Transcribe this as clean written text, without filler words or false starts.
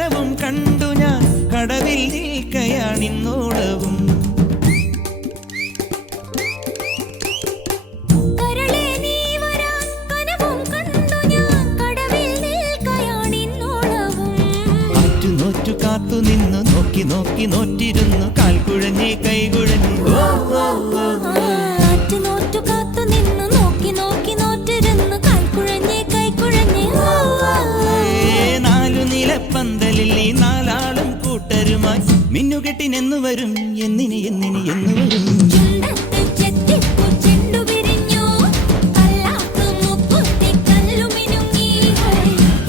കനവും കണ്ടു ഞാൻ കടവിൽ നിൽക്കയാണിന്നോളവും. ആറ്റുനോറ്റു കാത്തു നിന്നു നോക്കി നോക്കി നോറ്റിരുന്നു കാൽക്കുഴഞ്ഞേ കൈകുഴഞ്ഞേ. ആറ്റുനോറ്റു കാത്തു നിന്നു നോക്കി നോക്കി നോറ്റിരുന്നു കാൽക്കുഴഞ്ഞേ കൈകുഴഞ്ഞേ. നാലു നിലപ്പന്തലിൽ ഈ നാലാളും കൂട്ടരുമായി മിന്നുകെട്ടിനെന്നു വരും എന്നിനി എന്നിനി എന്നു വരും.